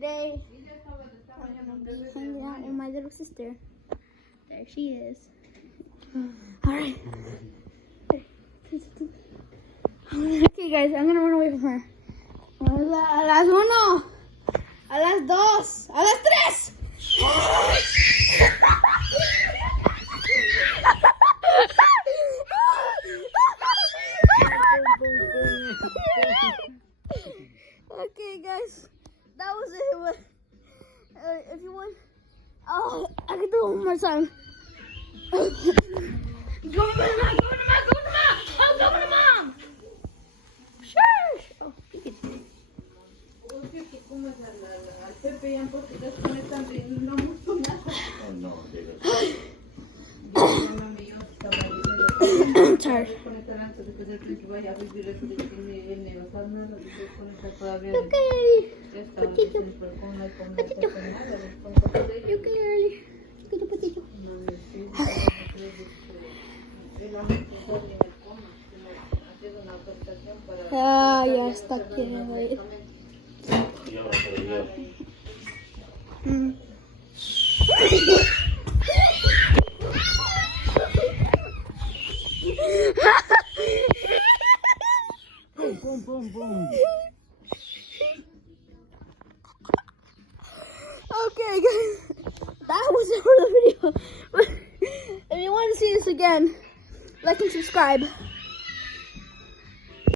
today I'm gonna be hanging out with my little sister. There she is. Alright. Okay guys, I'm gonna run away from her. A las uno, a las dos, a las tres. Okay guys, that was it. If you want, oh, I can do it one more time. Go to mom, go to mom, go to mom. Oh, go to mom. Shush. Oh, you can. I'm tired. Ah, ya está aquí. Boom, boom, boom. Okay, guys, that was it for the video. If you want to see this again, like and subscribe.